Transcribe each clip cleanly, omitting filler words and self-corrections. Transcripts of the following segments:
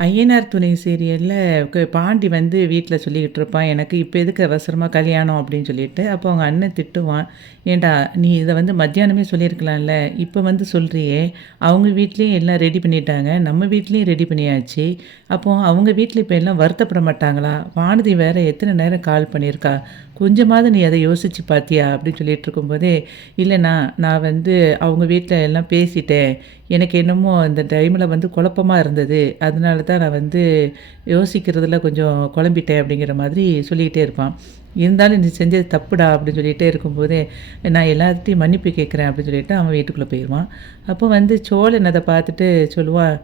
ஐயனார் துணை சீரியலில் பாண்டி வந்து வீட்டில் சொல்லிக்கிட்டு இருப்பான், எனக்கு இப்போ எதுக்கு அவசரமாக கல்யாணம் அப்படின்னு சொல்லிட்டு. அப்போ அவங்க அண்ணன் திட்டுவான், ஏண்டா நீ இதை வந்து மத்தியானமே சொல்லியிருக்கலாம்ல, இப்போ வந்து சொல்கிறியே. அவங்க வீட்லேயும் எல்லாம் ரெடி பண்ணிட்டாங்க, நம்ம வீட்லேயும் ரெடி பண்ணியாச்சு. அப்போ அவங்க வீட்டில் இப்போ எல்லாம் வருத்தப்பட மாட்டாங்களா? வானதி வேற எத்தனை நேரம் கால் பண்ணியிருக்கா, கொஞ்சமாவது நீ அதை யோசிச்சு பார்த்தியா அப்படின்னு சொல்லிட்டு இருக்கும்போதே, இல்லைண்ணா நான் வந்து அவங்க வீட்டில் எல்லாம் பேசிட்டேன், எனக்கு என்னமோ அந்த டைமில் வந்து குழப்பமாக இருந்தது, அதனால தான் நான் வந்து யோசிக்கிறதுல கொஞ்சம் குழம்பிட்டேன் அப்படிங்கிற மாதிரி சொல்லிக்கிட்டே இருப்பான். இருந்தாலும் நீ செஞ்சது தப்புடா அப்படின்னு சொல்லிகிட்டே இருக்கும்போதே, நான் எல்லாத்தையும் மன்னிப்பு கேட்குறேன் அப்படின்னு சொல்லிட்டு அவன் வீட்டுக்குள்ளே போயிடுவான். அப்போ வந்து சோழன் அதை பார்த்துட்டு சொல்லுவான்,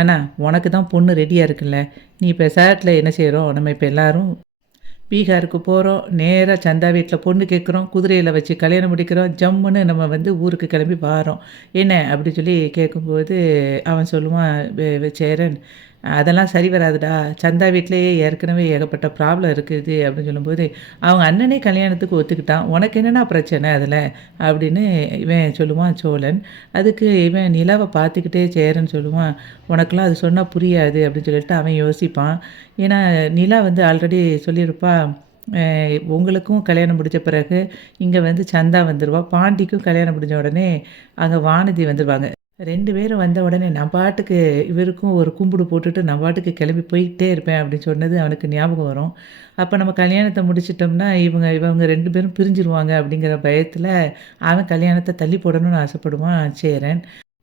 அண்ணா உனக்கு தான் பொண்ணு ரெடியாக இருக்குல்ல, நீ இப்போ சேட்டில் என்ன செய்கிறோம், நம்ம இப்போ எல்லோரும் பீகாருக்கு போகிறோம், நேராக சந்தா வீட்டில் பொண்ணு கேட்குறோம், குதிரையில் வச்சு கல்யாணம் முடிக்கிறோம், ஜம்முன்னு நம்ம வந்து ஊருக்கு கிளம்பி வாரோம், என்ன அப்படி சொல்லி கேட்கும்போது அவன் சொல்லுவான், சேரன் அதெல்லாம் சரி வராதுடா, சந்தா வீட்டிலேயே ஏற்கனவே ஏகப்பட்ட ப்ராப்ளம் இருக்குது அப்படின்னு சொல்லும்போது, அவங்க அண்ணனே கல்யாணத்துக்கு ஒத்துக்கிட்டான், உனக்கு என்னென்னா பிரச்சனை அதில் அப்படின்னு இவன் சொல்லுவான் சோழன். அதுக்கு இவன் நிலாவை பார்த்துக்கிட்டே சேரன் சொல்லுவான், உனக்கெல்லாம் அது சொன்னால் புரியாது அப்படின்னு சொல்லிட்டு அவன் யோசிப்பான். ஏன்னா நிலா வந்து ஆல்ரெடி சொல்லியிருப்பா, உங்களுக்கும் கல்யாணம் முடித்த பிறகு இங்கே வந்து சந்தா வந்துடுவா, பாண்டிக்கும் கல்யாணம் முடிஞ்ச உடனே அங்கே வானதி வந்துடுவாங்க. 2 பேரும் வந்த உடனே நான் பாட்டுக்கு இவருக்கும் ஒரு கும்பிடு போட்டுட்டு நான் பாட்டுக்கு கிளம்பி போயிட்டே இருப்பேன் அப்படின்னு சொன்னது அவனுக்கு ஞாபகம் வரும். அப்போ நம்ம கல்யாணத்தை முடிச்சிட்டோம்னா இவங்க 2 பேரும் பிரிஞ்சிருவாங்க அப்படிங்கிற பயத்தில் அவன் கல்யாணத்தை தள்ளி போடணும்னு ஆசைப்படுவான் சேரன்.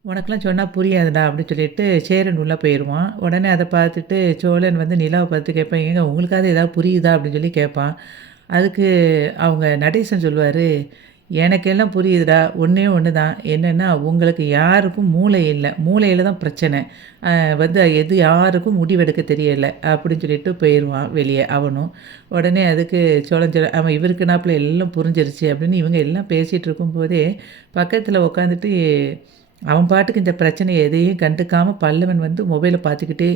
உனக்கெல்லாம் சொன்னா புரியாதுடா அப்படின்னு சொல்லிட்டு சேரன் உள்ளே போயிடுவான். உடனே அதை பார்த்துட்டு சோழன் வந்து நிலாவை பார்த்து கேட்பான், ஏங்க உங்களுக்காவது ஏதாவது புரியுதா அப்படின்னு சொல்லி கேட்பான். அதுக்கு அவங்க நடேசன் சொல்லுவார், எனக்கெல்லாம் புரியுதுடா, ஒன்றே ஒன்று தான், என்னென்னா உங்களுக்கு யாருக்கும் மூளை இல்லை, மூளையில் தான் பிரச்சனை, வந்து எது யாருக்கும் முடிவெடுக்க தெரியலை அப்படின்னு சொல்லிட்டு போயிடுவான் வெளியே அவனும். உடனே அதுக்கு சோழன் அவன் இவருக்கு நாப்பில் எல்லாம் புரிஞ்சிருச்சு அப்படின்னு இவங்க எல்லாம் பேசிகிட்டு இருக்கும்போதே பக்கத்தில் உட்காந்துட்டு அவன் பாட்டுக்கு இந்த பிரச்சனையை எதையும் கண்டுக்காமல் பல்லவன் வந்து மொபைலை பார்த்துக்கிட்டே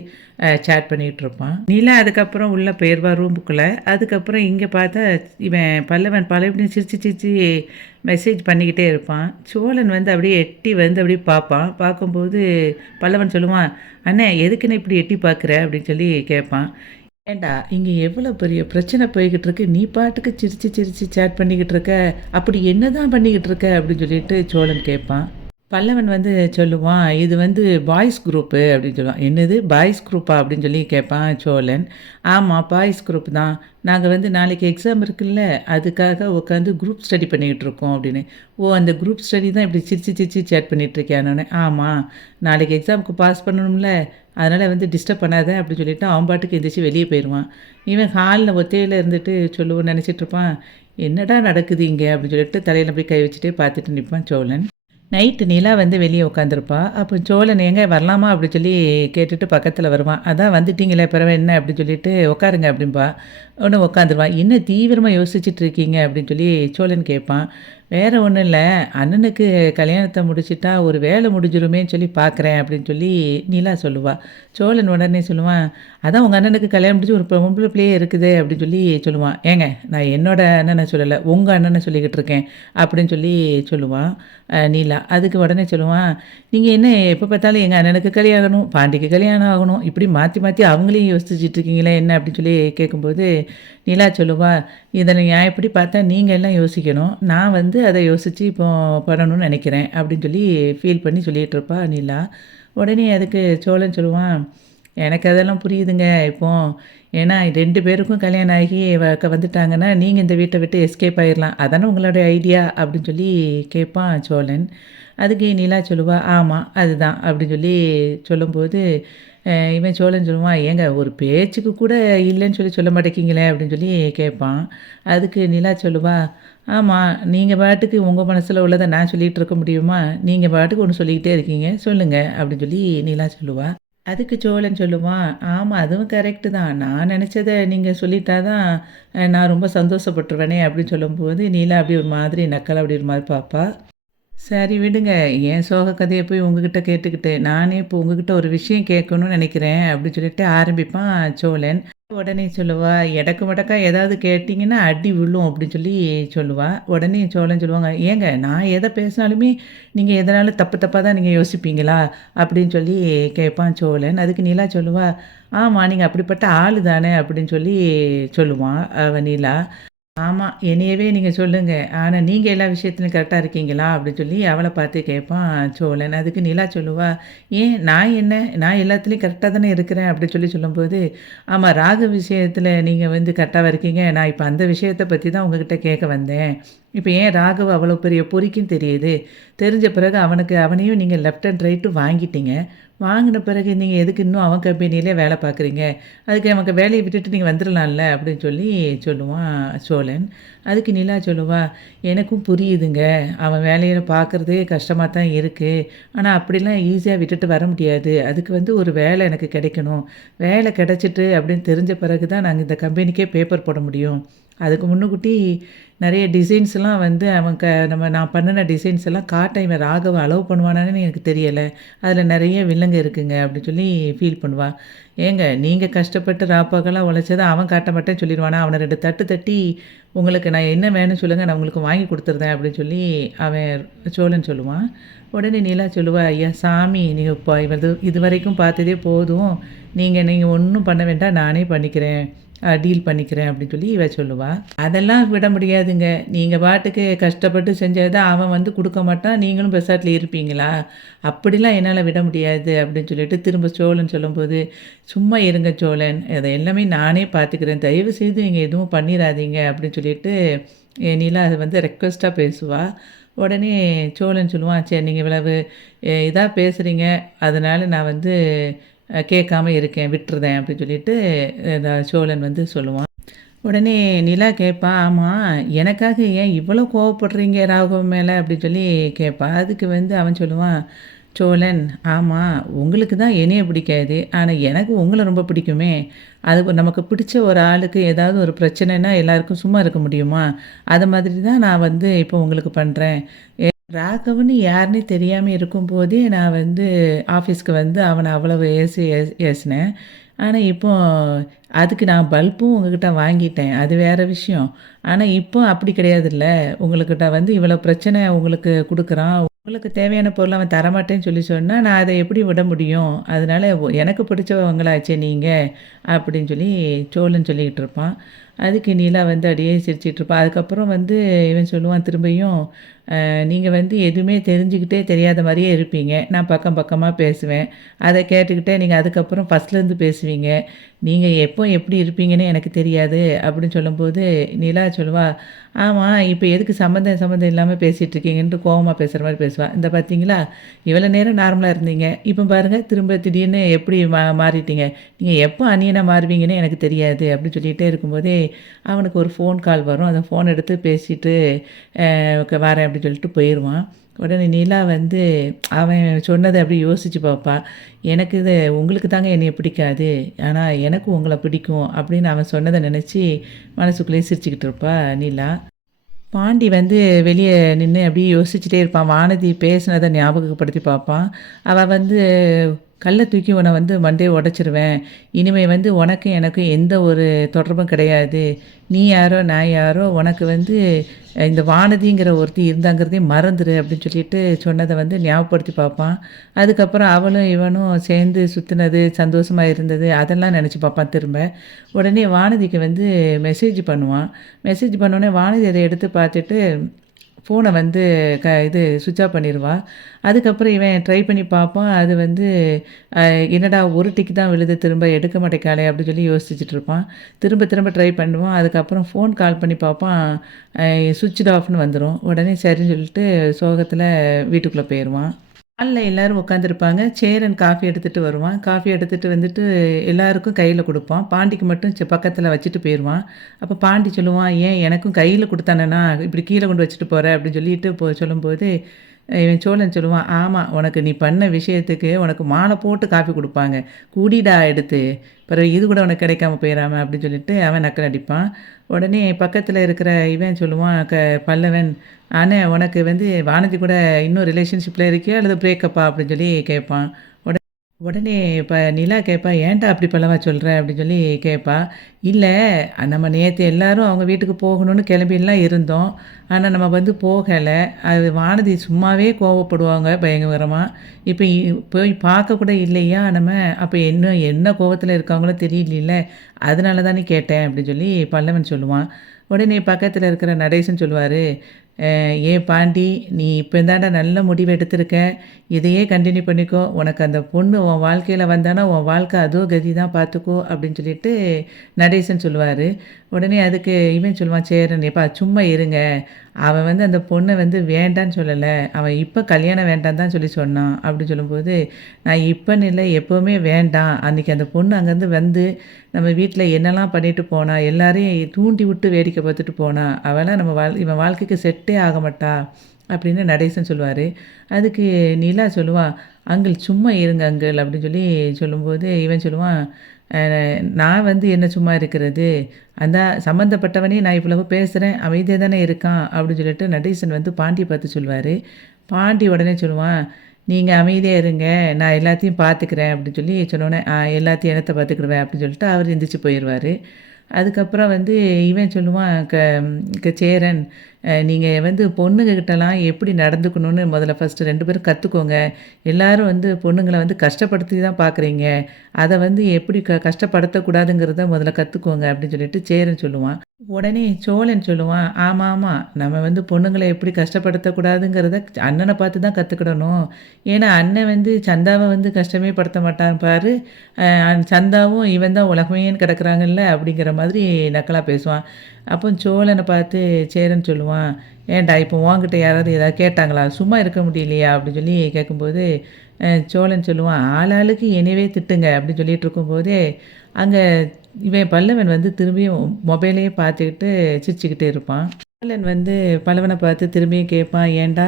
சேட் பண்ணிகிட்டு இருப்பான். நீலா அதுக்கப்புறம் உள்ளே போயிடுவா ரூமுக்குள்ளே. அதுக்கப்புறம் இங்கே பார்த்தா இவன் பல்லவன் பழையபடியும் சிரிச்சு சிரிச்சு மெசேஜ் பண்ணிக்கிட்டே இருப்பான். சோழன் வந்து அப்படியே எட்டி வந்து அப்படியே பார்ப்பான். பார்க்கும்போது பல்லவன் சொல்லுவான், அண்ணே எதுக்குன்னு இப்படி எட்டி பார்க்குற அப்படின்னு சொல்லி கேட்பான். ஏண்டா இங்கே எவ்வளோ பெரிய பிரச்சனை போய்கிட்டு இருக்கு, நீ பாட்டுக்கு சிரிச்சு சிரிச்சு சேட் பண்ணிக்கிட்டு இருக்க, அப்படி என்ன தான் பண்ணிக்கிட்டு இருக்க அப்படின்னு சொல்லிட்டு சோழன் கேட்பான். பல்லவன் வந்து சொல்லுவான், இது வந்து பாய்ஸ் குரூப்பு அப்படின்னு சொல்லுவான். என்னது பாய்ஸ் குரூப்பா அப்படின்னு சொல்லி கேட்பான் சோழன். ஆமாம் பாய்ஸ் குரூப் தான், நாங்கள் வந்து நாளைக்கு எக்ஸாம் இருக்குல்ல, அதுக்காக உட்காந்து குரூப் ஸ்டடி பண்ணிக்கிட்டு இருக்கோம் அப்படின்னு. ஓ அந்த குரூப் ஸ்டடி தான் இப்படி சிரிச்சு சிரிச்சு சேட் பண்ணிகிட்ருக்கேன். ஆமாம் நாளைக்கு எக்ஸாமுக்கு பாஸ் பண்ணணும்ல, அதனால் வந்து டிஸ்டர்ப் பண்ணாத அப்படின்னு சொல்லிவிட்டு அவன் பாட்டுக்கு எந்திரிச்சு வெளியே போயிடுவான். இவன் ஹாலில் ஒத்தையில் இருந்துட்டு சொல்லுவோன்னு நினச்சிட்ருப்பான், என்னடா நடக்குது இங்கே அப்படின்னு சொல்லிட்டு தலையில் போய் கை வச்சுட்டே பார்த்துட்டு நிற்பான் சோழன். நைட்டு நிலா வந்து வெளியே உட்காந்துருப்பா. அப்போ சோழன் எங்க வரலாமா அப்படி சொல்லி கேட்டுட்டு பக்கத்தில் வருவான். அதான் வந்துட்டீங்களே பிறவை என்ன அப்படின்னு சொல்லிட்டு உட்காருங்க அப்படின்பா. ஒன்று உட்காந்துருவான். என்ன தீவிரமாக யோசிச்சுட்டு இருக்கீங்க அப்படின்னு சொல்லி சோழன் கேட்பான். வேறு ஒன்றும் இல்லை, அண்ணனுக்கு கல்யாணத்தை முடிச்சிட்டா ஒரு வேலை முடிஞ்சிருமேன்னு சொல்லி பார்க்குறேன் அப்படின்னு சொல்லி நிலா சொல்லுவாள். சோழன் உடனே சொல்லுவான், அதான் உங்கள் அண்ணனுக்கு கல்யாணம் முடிச்சு ஒரு பொம்பளை பிள்ளையே இருக்குது அப்படின்னு சொல்லி சொல்லுவான். ஏங்க நான் என்னோடய அண்ணனை சொல்லலை, உங்கள் அண்ணனை சொல்லிக்கிட்டு இருக்கேன் அப்படின்னு சொல்லி சொல்லுவான் நீலா. அதுக்கு உடனே சொல்லுவான், நீங்கள் என்ன எப்போ பார்த்தாலும் எங்கள் அண்ணனுக்கு கல்யாணம் ஆகணும், பாண்டிக்கு கல்யாணம் ஆகணும், இப்படி மாற்றி மாற்றி அவங்களையும் யோசிச்சுட்டு இருக்கீங்களே என்ன அப்படின்னு சொல்லி கேட்கும்போது நிலா சொல்லுவா, இதை நான் எப்படி பார்த்தா நீங்கள் எல்லாம் யோசிக்கணும், நான் வந்து அதை யோசித்து இப்போ பண்ணணும்னு நினைக்கிறேன் அப்படின்னு சொல்லி ஃபீல் பண்ணி சொல்லிகிட்டு இருப்பா நிலா. உடனே அதுக்கு சோழன் சொல்லுவான், எனக்கு அதெல்லாம் புரியுதுங்க இப்போ, ஏன்னா 2 பேருக்கும் கல்யாணம் ஆகி வந்துட்டாங்கன்னா நீங்கள் இந்த வீட்டை விட்டு எஸ்கேப் ஆகிடலாம், அதானே உங்களோட ஐடியா அப்படின்னு சொல்லி கேட்பான் சோழன். அதுக்கு நிலா சொல்லுவா, ஆமாம் அதுதான் அப்படின்னு சொல்லி சொல்லும்போது இவன் சோழன் சொல்லுவான், ஏங்க ஒரு பேச்சுக்கு கூட இல்லைன்னு சொல்லி சொல்ல மாட்டேங்கிங்களே அப்படின்னு சொல்லி கேட்பான். அதுக்கு நிலா சொல்லுவா, ஆமாம் நீங்கள் பாட்டுக்கு உங்கள் மனசில் உள்ளதை நான் சொல்லிகிட்டு இருக்க முடியுமா, நீங்கள் பாட்டுக்கு ஒன்று சொல்லிக்கிட்டே இருக்கீங்க சொல்லுங்கள் அப்படின்னு சொல்லி நிலா சொல்லுவா. அதுக்கு சோழன் சொல்லுவான், ஆமாம் அதுவும் கரெக்டு தான், நான் நினச்சதை நீங்கள் சொல்லிட்டா தான் நான் ரொம்ப சந்தோஷப்பட்டுருவேனே அப்படின்னு சொல்லும்போது நீலா அப்படி ஒரு மாதிரி நக்கல் அப்படி ஒரு மாதிரி பார்ப்பா. சரி விடுங்க, என் சோக கதையை போய் உங்ககிட்ட கேட்டுக்கிட்டு நானே இப்போ உங்ககிட்ட ஒரு விஷயம் கேட்கணும்னு நினைக்கிறேன் அப்படின்னு சொல்லிட்டு ஆரம்பிப்பான் சோழன். உடனே சொல்லுவா, எடக்கு மடக்கா ஏதாவது கேட்டீங்கன்னா அடி விழும் அப்படின்னு சொல்லி சொல்லுவா. உடனே சோழன் சொல்லுவாங்க, "ஏங்க நான் எத பேசினாலுமே நீங்க எதனாலும் தப்பு தப்பா தான் நீங்க யோசிப்பீங்களா?" அப்படின்னு சொல்லி கேட்பான் சோழன். அதுக்கு நிலா சொல்லுவா, "ஆமா, நீங்க அப்படிப்பட்ட ஆளு தானே" அப்படின்னு சொல்லி சொல்லுவான் நிலா. ஆமா. என்னையவே நீங்க சொல்லுங்க. ஆனா நீங்க எல்லா விஷயத்துலயும் கரெக்ட்டா இருக்கீங்களா? அப்படின்னு சொல்லி அவள பார்த்து கேட்பான் சோழன். அதுக்கு நிலா சொல்லுவா, "ஏன் நான் என்ன? நான் எல்லாத்துலயும் கரெக்ட்டா தானே இருக்கிறேன்." அப்படின்னு சொல்லி சொல்லும்போது, "ஆமா, ராகு விஷயத்துல நீங்க வந்து கரெக்ட்டாவா இருக்கீங்க. நான் இப்ப அந்த விஷயத்த பத்தி தான் உங்ககிட்ட கேட்க வந்தேன். இப்ப ஏன் ராகவ அவ்வளோ பெரிய பொறிக்குன்னு தெரியுது. தெரிஞ்ச பிறகு அவனையும் நீங்க லெஃப்ட் அண்ட் ரைட்டும் வாங்கிட்டீங்க. வாங்கின பிறகு நீங்க எதுக்கு இன்னும் அவன் கம்பெனியிலே வேலை பார்க்குறீங்க? அதுக்கு நமக்கு வேலைய விட்டுட்டு நீங்க வந்துரலாம்ல." அப்படின்னு சொல்லி சொல்லுவான் சோழன். அதுக்கு நிலா சொல்லுவா, "எனக்கும் புரியுதுங்க. அவன் வேலையில பார்க்குறதே கஷ்டமா தான் இருக்கு. ஆனா அப்படிலாம் ஈஸியா விட்டுட்டு வர முடியாது. அதுக்கு வந்து ஒரு வேலை எனக்கு கிடைக்கணும். வேலை கிடைச்சிட்டு அப்படின்னு தெரிஞ்ச பிறகு தான் நாங்க இந்த கம்பெனிக்கே பேப்பர் போட முடியும். அதுக்கு முன்னுக்கூட்டி நெறைய டிசைன்ஸ்லாம் வந்து அவன் நான் பண்ணுன டிசைன்ஸ் எல்லாம் காட்ட இவன் ராகவ அலோவ் பண்ணுவானான்னு எனக்கு தெரியல. அதில நெறைய வில்லங்க இருக்குங்க." அப்படின்னு சொல்லி ஃபீல் பண்ணுவா. "ஏங்க நீங்க கஷ்டப்பட்டு ராப்பகலா உழைச்சத அவன் காட்ட மாட்டேன்னு சொல்லிருவானா? அவன 2 தட்டு தட்டி, உங்களுக்கு நான் என்ன வேணும்னு சொல்லுங்க, நான் உங்களுக்கு வாங்கி குடுத்துருதேன்." அப்படின்னு சொல்லி அவன் சோழன் சொல்லுவான். உடனே நிலா சொல்லுவா, "ஐயா சாமி, நீங்க இப்ப இதுவரைக்கும் பார்த்ததே போதும். நீங்க ஒண்ணும் பண்ண வேண்டாம். நானே பண்ணிக்கிறேன். டீல் பண்ணிக்கிறேன்." அப்படின்னு சொல்லி இவ சொல்லுவா. "அதெல்லாம் விட முடியாதுங்க. நீங்க பாட்டுக்கு கஷ்டப்பட்டு செஞ்சத அவன் வந்து குடுக்க மாட்டான். நீங்களும் பெசாட்ல இருப்பீங்களா? அப்படிலாம் என்னால விட முடியாது." அப்படின்னு சொல்லிட்டு திரும்ப சோழன் சொல்லும்போது, "சும்மா இருங்க சோழன். அத எல்லாமே நானே பார்த்துக்கிறேன். தயவு செய்து நீங்க எதுவும் பண்ணிறாதீங்க." அப்படின்னு சொல்லிட்டு நிலா அது வந்து ரெக்வெஸ்ட்டா பேசுவா. உடனே சோழன் சொல்லுவான், "சரி, நீங்க இவ்வளவு இதா பேசுறீங்க. அதனால நான் வந்து கேட்காம இருக்கேன். விட்டுருதேன்." அப்படின்னு சொல்லிட்டு சோழன் வந்து சொல்லுவான். உடனே நிலா கேட்பா, "ஆமா, எனக்காக ஏன் இவ்வளோ கோவப்படுறீங்க ராகவன் மேல?" அப்படின்னு சொல்லி கேட்பா. அதுக்கு வந்து அவன் சொல்லுவான், "சோழன், ஆமா, உங்களுக்கு தான் என்னைய பிடிக்காது. ஆனா எனக்கு உங்கள ரொம்ப பிடிக்குமே. அது நமக்கு பிடிச்ச ஒரு ஆளுக்கு ஏதாவது ஒரு பிரச்சனைன்னா எல்லாருக்கும் சும்மா இருக்க முடியுமா? அது மாதிரி தான் நான் வந்து இப்போ உங்களுக்கு பண்றேன். ராகவன்னு யாருன்னே தெரியாம இருக்கும்போதே நான் வந்து ஆஃபீஸ்க்கு வந்து அவன அவ்வளவு ஏசினேன். ஆனா இப்போ அதுக்கு நான் பல்பும் உங்ககிட்ட வாங்கிட்டேன். அது வேற விஷயம். ஆனா இப்போ அப்படி கிடையாதுல்ல. உங்களுக்கிட்ட வந்து இவ்வளோ பிரச்சனை உங்களுக்கு குடுக்குறான். உங்களுக்கு தேவையான பொருள அவன் தரமாட்டேன்னு சொல்லி சொன்னா, நான் அத எப்படி விட முடியும்? அதனால எனக்கு பிடிச்சவங்களாச்சே நீங்க." அப்படின்னு சொல்லி சோழன் சொல்லிக்கிட்டு இருப்பான். அதுக்கு நிலா வந்து அப்படியே சிரிச்சுட்டு இருப்பா. அதுக்கப்புறம் வந்து இவன் சொல்லுவான் திரும்பியும், நீங்க வந்து எதுவுமே தெரிஞ்சுக்கிட்டே தெரியாத மாரியே இருப்பீங்க. நான் பக்கம் பக்கமா பேசுவேன். அத கேட்டுக்கிட்டே நீங்க அதுக்கப்புறம் ஃபர்ஸ்ட்லேருந்து பேசுவீங்க. நீங்க எப்போ எப்படி இருப்பீங்கன்னே எனக்கு தெரியாது." அப்படின்னு சொல்லும்போது, நிலா சொல்லுவா, "ஆமா, இப்ப எதுக்கு சம்மந்தம் சம்மந்தம் இல்லாம பேசிட்டு இருக்கீங்கன்ட்டு" கோவமா பேசுற மாரி பேசுவா. "இந்த பார்த்தீங்களா? இவ்வளோ நேரம் நார்மலா இருந்தீங்க. இப்ப பாருங்க, திரும்ப திடீர்னு எப்படி மாறிட்டீங்க. நீங்க எப்போ அந்நியனா மாறுவீங்கன்னே எனக்கு தெரியாது." அப்படின்னு சொல்லிட்டே இருக்கும்போதே, அவனுக்கு ஒரு ஃபோன் கால் வரும். அந்த ஃபோன் எடுத்து பேசிட்டு, வரேன் அப்படின்னு சொல்லிட்டு போயிருவான். உடனே நிலா வந்து அவன் சொன்னத அப்படியே யோசிச்சு பார்ப்பா. "எனக்கு இது உங்களுக்கு தாங்க என்னைய பிடிக்காது. ஆனா எனக்கு உங்கள பிடிக்கும்." அப்படின்னு அவன் சொன்னத நெனச்சு மனசுக்குள்ளேயே சிரிச்சுக்கிட்டு இருப்பா நிலா. பாண்டி வந்து வெளிய நின்னு அப்படியே யோசிச்சுட்டே இருப்பான். வானதி பேசினத ஞாபகப்படுத்தி பார்ப்பான். அவ வந்து, "கல்ல தூக்கி உன்ன வந்து மண்டைய உடைச்சிருவேன். இனிமே வந்து உனக்கும் எனக்கும் எந்த ஒரு தொடர்பும் கிடையாது. நீ யாரோ, நான் யாரோ, உனக்கு வந்து இந்த வானதிங்கிற ஒருத்தி இருந்தாங்கிறதையே மறந்துரு." அப்படின்னு சொல்லிட்டு சொன்னத வந்து ஞாபகப்படுத்தி பார்ப்பான். அதுக்கப்புறம் அவளும் இவனும் சேர்ந்து சுத்துனது, சந்தோஷமா இருந்தது, அதெல்லாம் நெனச்சு பார்ப்பான் திரும்ப. உடனே வானதிக்கு வந்து மெசேஜ் பண்ணுவான். மெசேஜ் பண்ணோனே வானதி அத எடுத்து பார்த்துட்டு, ஃபோன வந்து இது ஸ்விட்ச் ஆஃப் பண்ணிருவா. அதுக்கப்புறம் இவன் ட்ரை பண்ணி பார்ப்பான். அது வந்து அ என்னடா ஒரு டிக் தான் விழுது, திரும்ப எடுக்க மாட்டேங்காளே அப்படின்னு சொல்லி யோசிச்சுட்டு இருப்பான். திரும்ப திரும்ப ட்ரை பண்ணுவான். அதுக்கப்புறம் ஃபோன் கால் பண்ணி பார்ப்பான். அ ஸ்விட்ச்டு ஆஃப்னு வந்துரும். உடனே சரின்னு சொல்லிட்டு சோகத்தில வீட்டுக்குள்ள போயிருவான். ஹால்ல எல்லாரும் உட்காந்துருப்பாங்க. சேரன் காஃபி எடுத்துட்டு வருவான். காஃபி எடுத்துட்டு வந்துட்டு எல்லாருக்கும் கையில குடுப்பான். பாண்டிக்கு மட்டும் பக்கத்துல வச்சுட்டு போயிருவான். அப்ப பாண்டி சொல்லுவான், "ஏன் எனக்கும் கையில குடுத்தானேண்ணா, இப்படி கீழ கொண்டு வச்சுட்டு போற?" அப்படின்னு சொல்லிட்டு சொல்லும்போது, இவன் சோழன் சொல்லுவான், "ஆமா, உனக்கு நீ பண்ண விஷயத்துக்கு உனக்கு மாலை போட்டு காஃபி குடுப்பாங்க. குடிடா எடுத்து. பிறகு இது கூட உனக்கு கிடைக்காம போயிறாம." அப்படின்னு சொல்லிட்டு அவன் நக்கல் அடிப்பான். உடனே பக்கத்துல இருக்கிற இவன் சொல்லுவான், பல்லவன், "அண்ணே, உனக்கு வந்து வானதி கூட இன்னும் ரிலேஷன்ஷிப்ல இருக்கியா அல்லது பிரேக்கப்பா?" அப்படின்னு சொல்லி கேட்பான். உடனே இப்ப நிலா கேட்பா, "ஏன்டா அப்படி பலவா சொல்ற?" அப்படின்னு சொல்லி கேட்பா. "இல்ல, நம்ம நேத்து எல்லாரும் அவங்க வீட்டுக்கு போகணும்னு கிளம்பிலாம் இருந்தோம். ஆனா நம்ம வந்து போகல. அது வானதி சும்மாவே கோவப்படுவாங்க பயங்கரமா. இப்ப போய் பார்க்க கூட இல்லையா நம்ம? அப்ப என்ன என்ன கோவத்துல இருக்காங்களோ தெரியலைல. அதனால தானே கேட்டேன்." அப்படின்னு சொல்லி பல்லவன் சொல்லுவான். உடனே பக்கத்துல இருக்கிற நடேசன் சொல்லுவாரு, "ஏன் பாண்டி, நீ இப்ப தான்டா நல்ல முடிவு எடுத்திருக்க. இதையே கன்டின்யூ பண்ணிக்கோ. உனக்கு அந்த பொண்ணு உன் வாழ்க்கையில வந்தான்னா, உன் வாழ்க்கை அதோ கதி தான் பார்த்துக்கோ." அப்படின்னு சொல்லிட்டு நடேசன் சொல்லுவாரு. உடனே அதுக்கு இவன் சொல்லுவான் சேரன், "எப்பா சும்மா இருங்க. அவன் வந்து அந்த பொண்ண வந்து வேண்டான்னு சொல்லல. அவன் இப்ப கல்யாணம் வேண்டான்னு தான் சொல்லி சொன்னான்." அப்படின்னு சொல்லும்போது, "நான் இப்பன்னு இல்ல, எப்பவுமே வேண்டாம். அன்னைக்கு அந்த பொண்ணு அங்கேருந்து வந்து நம்ம வீட்ல என்னலாம் பண்ணிட்டு போனா, எல்லாரையும் தூண்டி விட்டு வேடிக்கை பார்த்துட்டு போனா. அவலாம் இவன் வாழ்க்கைக்கு செட்டே ஆக மாட்டா." அப்படின்னு நடேசன் சொல்லுவாரு. அதுக்கு நிலா சொல்லுவா, "அங்கிள் சும்மா இருங்க அங்கிள்" அப்படின்னு சொல்லி சொல்லும்போது, இவன் சொல்லுவான், "அ நான் வந்து என்ன சும்மா இருக்கிறது? அதான் சம்மந்தப்பட்டவனே நான் இவ்வளவு பேசுறேன், அமைதியா தானே இருக்கான்." அப்படின்னு சொல்லிட்டு நடேசன் வந்து பாண்டிய பார்த்து சொல்லுவாரு. பாண்டி உடனே சொல்லுவான், "நீங்க அமைதியா இருங்க, நான் எல்லாத்தையும் பார்த்துக்கிறேன்." அப்படின்னு சொல்லி சொன்னோனே, எல்லாத்தையும் என்னத்த பார்த்துக்கிடுவேன்." அப்படின்னு சொல்லிட்டு அவர் எந்திரிச்சு போயிருவாரு. அதுக்கப்புறம் வந்து இவன் சொல்லுவான், சேரன், நீங்க வந்து பொண்ணுங்ககிட்டலாம் எப்படி நடந்துக்கணும்னு முதல்ல ஃபர்ஸ்ட்டு 2 பேரும் கத்துக்கோங்க. எல்லாரும் வந்து பொண்ணுங்கள வந்து கஷ்டப்படுத்தி தான் பார்க்குறீங்க. அத வந்து எப்படி கஷ்டப்படுத்தக்கூடாதுங்கிறத முதல்ல கத்துக்கோங்க." அப்படின்னு சொல்லிட்டு சேரன் சொல்லுவான். உடனே சோழன் சொல்லுவான், "ஆமா, ஆமா. நம்ம வந்து பொண்ணுங்கள எப்படி கஷ்டப்படுத்தக்கூடாதுங்கிறத அண்ணன பார்த்து தான் கத்துக்கிடணும். ஏன்னா அண்ணன் வந்து சந்தாவ வந்து கஷ்டமே படுத்த மாட்டான் பாரு. சந்தாவும் இவன் தான் உலகமேன்னு கிடக்குறாங்கல்ல." அப்படிங்கிற மாதிரி நக்கலா பேசுவான். அப்போ சோழன பார்த்து சேரன் சொல்லுவான், "ஏன்டா இப்போ உன்கிட்ட யாராவது ஏதாவது கேட்டாங்களா? சும்மா இருக்க முடியலையா?" அப்படின்னு சொல்லி கேட்கும்போது, சோழன் சொல்லுவான், "ஆளாளுக்கு என்னையவே திட்டுங்க." அப்படின்னு சொல்லிட்டு இருக்கும்போதே, அங்க இவன் பல்லவன் வந்து திரும்பியும் மொபைலையே பார்த்துக்கிட்டு சிரிச்சுக்கிட்டே இருப்பான். பல்லவன் வந்து பல்லவன பார்த்து திரும்பியும் கேட்பான், "ஏன்டா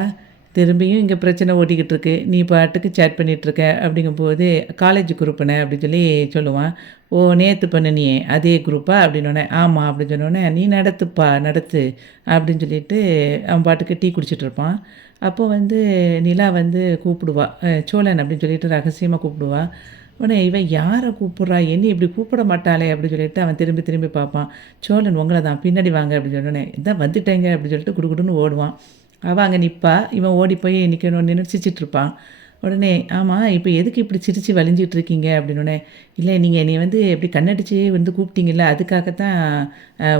திரும்பியும் இங்கே பிரச்சனை ஓட்டிக்கிட்டு இருக்கு. நீ பாட்டுக்கு சேட் பண்ணிகிட்ருக்க." அப்படிங்கும்போது, "காலேஜ் குரூப்புண்ணே." அப்படின்னு சொல்லி சொல்லுவான். "ஓ, நேத்து பண்ணுனியே அதே குரூப்பா?" அப்படின்னோனே, "ஆமா." அப்படின்னு சொன்னோனே, "நீ நடத்துப்பா நடத்து." அப்படின்னு சொல்லிட்டு அவன் பாட்டுக்கு டீ குடிச்சிட்டு இருப்பான். அப்போ வந்து நிலா வந்து கூப்பிடுவா. சோழன் அப்படின்னு சொல்லிட்டு ரகசியமா கூப்பிடுவா. உடனே இவன் யார கூப்பிடுறா? என்னைய இப்படி கூப்பிட மாட்டாளே! அப்படின்னு சொல்லிட்டு அவன் திரும்பி திரும்பி பார்ப்பான். சோழன் உங்கள தான் பின்னாடி வாங்க அப்படின்னு சொன்னோனே, "இந்தா வந்துட்டேங்க." அப்படின்னு சொல்லிட்டு குடுகுடுன்னு ஓடுவான். அவ அங்க நிப்பா. இவன் ஓடி போய் நிக்கணும்னு சிரிச்சிட்டு இருப்பான். உடனே, "ஆமா, இப்ப எதுக்கு இப்படி சிரிச்சு வழிஞ்சிட்டு இருக்கீங்க?" அப்படின்னோனே, "இல்ல, நீங்க என்னைய வந்து இப்படி கண்ணடிச்சு வந்து கூப்பிட்டீங்கல்ல, அதுக்காக தான்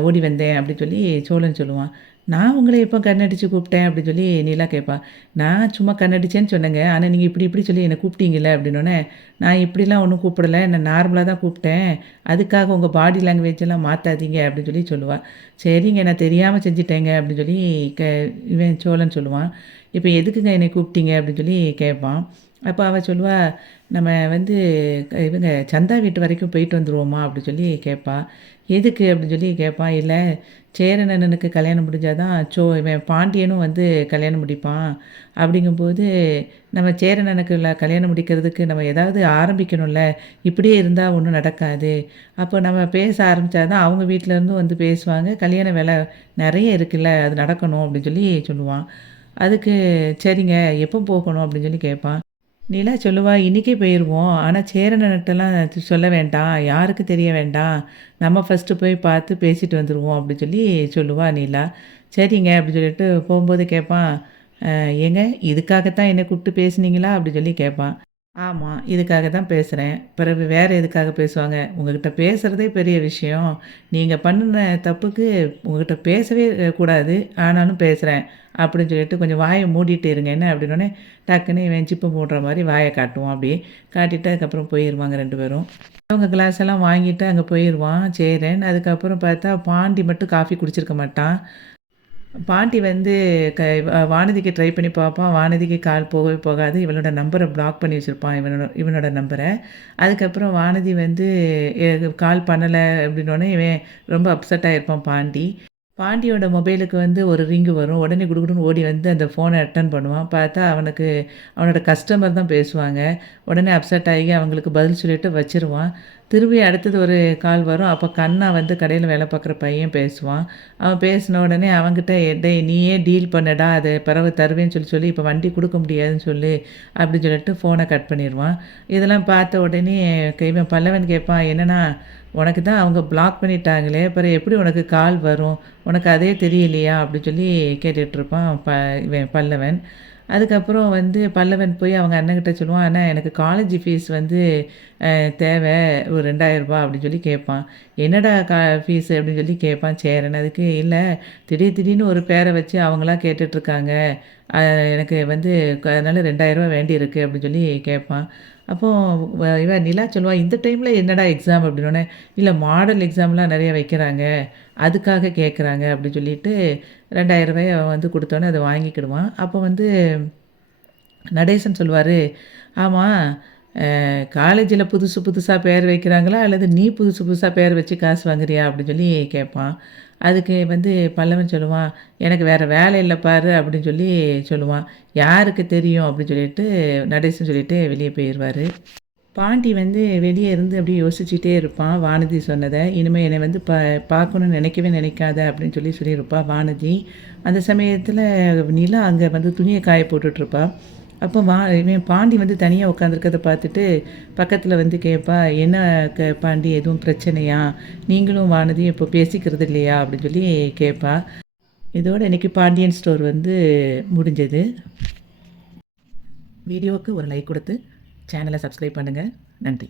ஓடி வந்தேன்." அப்படின்னு சொல்லி சோழன் சொல்லுவான். "நான் உங்கள எப்போ கண்ணடிச்சு கூப்பிட்டேன்?" அப்படின்னு சொல்லி நிலா கேட்பா. "நான் சும்மா கண்ணடிச்சேன்னு சொன்னேங்க. ஆனா நீங்க இப்படி இப்படி சொல்லி என்ன கூப்பிட்டீங்கல்ல." அப்படின்னோனே, "நான் இப்படிலாம் ஒண்ணும் கூப்பிடல. நான் நார்மலா தான் கூப்பிட்டேன். அதுக்காக உங்க பாடி லாங்குவேஜ் எல்லாம் மாத்தாதீங்க." அப்படின்னு சொல்லி சொல்லுவா. "சரிங்க, நான் தெரியாம செஞ்சுட்டேங்க." அப்படின்னு சொல்லி க இவன் சோழன் சொல்லுவான். "இப்ப எதுக்குங்க என்னைய கூப்பிட்டீங்க?" அப்படின்னு சொல்லி கேட்பான். அப்ப அவ சொல்லுவா, "நம்ம வந்து இவங்க சந்தா வீட்டு வரைக்கும் போயிட்டு வந்துருவோமா?" அப்படி சொல்லி கேட்பா. "எதுக்கு?" அப்படின்னு சொல்லி கேட்பான். "இல்ல, சேரன் அண்ணனுக்கு கல்யாணம் முடிஞ்சா தான் இவன் பாண்டியனும் வந்து கல்யாணம் முடிப்பான். அப்படிங்கும்போது நம்ம சேரன் அண்ணனுக்குள்ள கல்யாணம் முடிக்கிறதுக்கு நம்ம ஏதாவது ஆரம்பிக்கணும்ல. இப்படியே இருந்தா ஒண்ணும் நடக்காது. அப்போ நம்ம பேச ஆரம்பிச்சா தான் அவங்க வீட்லேருந்தும் வந்து பேசுவாங்க. கல்யாண வேலை நெறைய இருக்குல்ல, அது நடக்கணும்." அப்படின்னு சொல்லி சொல்லுவான். அதுக்கு "சரிங்க, எப்போ போகணும்?" அப்படின்னு சொல்லி கேட்பான். நிலா சொல்லுவா, "இன்னைக்கே போயிருவோம். ஆனா சேரனட்டலாம் சொல்ல வேண்டாம். யாருக்கும் தெரிய வேண்டாம். நம்ம ஃபர்ஸ்ட்டு போய் பார்த்து பேசிட்டு வந்துருவோம்." அப்படி சொல்லி சொல்லுவா நிலா. "சரிங்க." அப்படி சொல்லிட்டு போம்போது கேட்பான், "ஏங்க, இதுக்காகத்தான் என்ன கூப்பிட்டு பேசுனீங்களா?" அப்படி சொல்லி கேட்பான். "ஆமா, இதுக்காக தான் பேசுறேன். பிறகு வேற எதுக்காக பேசுவாங்க? உங்ககிட்ட பேசுறதே பெரிய விஷயம். நீங்க பண்ணுன தப்புக்கு உங்ககிட்ட பேசவே கூடாது. ஆனாலும் பேசுறேன்." அப்படின்னு சொல்லிட்டு, "கொஞ்சம் வாய மூடிட்டு இருங்க என்ன." அப்படின்னோனே, டக்குன்னு இவன் ஜிப்பு மூடுற மாரி வாய காட்டுவான் அப்படியே. காட்டிட்டு அதுக்கப்புறம் போயிருவாங்க 2 பேரும். அவங்க கிளாஸ் எல்லாம் வாங்கிட்டு அங்க போயிருவான் சேரன். அதுக்கப்புறம் பார்த்தா பாண்டி மட்டும் காஃபி குடிச்சிருக்க மாட்டான். பாட்டி வந்து வானதிக்கு ட்ரை பண்ணி பார்ப்பான். வானதிக்கு கால் போகவே போகாது. இவளோட நம்பர பிளாக் பண்ணி வச்சிருப்பான், இவனோட நம்பர. அதுக்கப்புறம் வானதி வந்து கால் பண்ணல அப்படின்னோனே, இவன் ரொம்ப அப்செட் ஆயிருப்பான் பாண்டி. பாண்டியோட மொபைலுக்கு வந்து ஒரு ரிங்கு வரும். உடனே குடுகுடுன்னு ஓடி வந்து அந்த ஃபோன அட்டெண்ட் பண்ணுவான். பார்த்தா அவனோட கஸ்டமர் தான் பேசுவாங்க. உடனே அப்செட் ஆகி அவங்களுக்கு பதில் சொல்லிட்டு வச்சுருவான். திரும்பி அடுத்தது ஒரு கால் வரும். அப்போ கண்ணா வந்து கடையில வேலை பார்க்குற பையன் பேசுவான். அவன் பேசின உடனே அவன்கிட்ட "டேய் நீயே டீல் பண்ணுடா, அது பிறவு தருவேன்னு சொல்லி இப்போ வண்டி குடுக்க முடியாதுன்னு சொல்லு" அப்படின்னு சொல்லிட்டு ஃபோனை கட் பண்ணிருவான். இதெல்லாம் பார்த்த உடனே இவன் பல்லவன் கேட்பான், "என்னண்ணா உனக்கு தான் அவங்க பிளாக் பண்ணிட்டாங்களே, அப்புறம் எப்படி உனக்கு கால் வரும்? உனக்கு அதே தெரியலையா?" அப்படின்னு சொல்லி கேட்டுட்ருப்பான் இவன் பல்லவன். அதுக்கப்புறம் வந்து பல்லவன் போய் அவங்க அண்ணன்கிட்ட சொல்லுவான், "அண்ணா எனக்கு காலேஜ் ஃபீஸ் வந்து தேவை ஒரு ரூ. 2000 அப்படின்னு சொல்லி கேட்பான். "என்னடா ஃபீஸு?" அப்படின்னு சொல்லி கேட்பான் சேரன். அதுக்கு "இல்ல திடீர்னு ஒரு பேரை வச்சு அவங்களா கேட்டுட்ருக்காங்க. எனக்கு வந்து அதனால ரூ. 2000 வேண்டியிருக்கு" அப்படின்னு சொல்லி கேட்பான். அப்போ இவன் நிலா சொல்லுவா, "இந்த டைமில் என்னடா எக்ஸாம்?" அப்படின்னோனே, "இல்ல மாடல் எக்ஸாம்லாம் நிறைய வைக்கிறாங்க. அதுக்காக கேட்குறாங்க" அப்படின்னு சொல்லிட்டு ரூ. 2000 அவன் வந்து குடுத்தோனே அத வாங்கிக்கிடுவான். அப்போ வந்து நடேசன் சொல்லுவாரு, "ஆமா, காலேஜில புதுசு புதுசா பேர் வைக்கிறாங்களா? அல்லது நீ புதுசு புதுசா பேர் வச்சு காசு வாங்குறியா?" அப்படின்னு சொல்லி கேட்பான். அதுக்கு வந்து பல்லவன் சொல்லுவான், "எனக்கு வேற வேலை இல்ல பாரு" அப்படின்னு சொல்லி சொல்லுவான். "யாருக்கு தெரியும்?" அப்படின்னு சொல்லிட்டு நடேசன் சொல்லிட்டு வெளிய போயிருவாரு. பாண்டி வந்து வெளியே இருந்து அப்படியே யோசிச்சுட்டே இருப்பான் வானதி சொன்னதை. இனிமேல் என்னை வந்து பார்க்கணும்னு நினைக்கவே நினைக்காத அப்படின்னு சொல்லியிருப்பா வானதி. அந்த சமயத்தில் நிலா அங்கே வந்து துணியை காய போட்டுட்ருப்பா. அப்போ இவன் பாண்டி வந்து தனியாக உட்காந்துருக்கதை பார்த்துட்டு பக்கத்தில் வந்து கேட்பா, "என்ன பாண்டி எதுவும் பிரச்சனையா? நீங்களும் வானதியும் இப்போ பேசிக்கிறது இல்லையா?" அப்படின்னு சொல்லி கேட்பா. இதோட இன்றைக்கி பாண்டியன் ஸ்டோர் வந்து முடிஞ்சது. வீடியோவுக்கு ஒரு லைக் கொடுத்து சேனலை சப்ஸ்கிரைப் பண்ணுங்கள். நன்றி.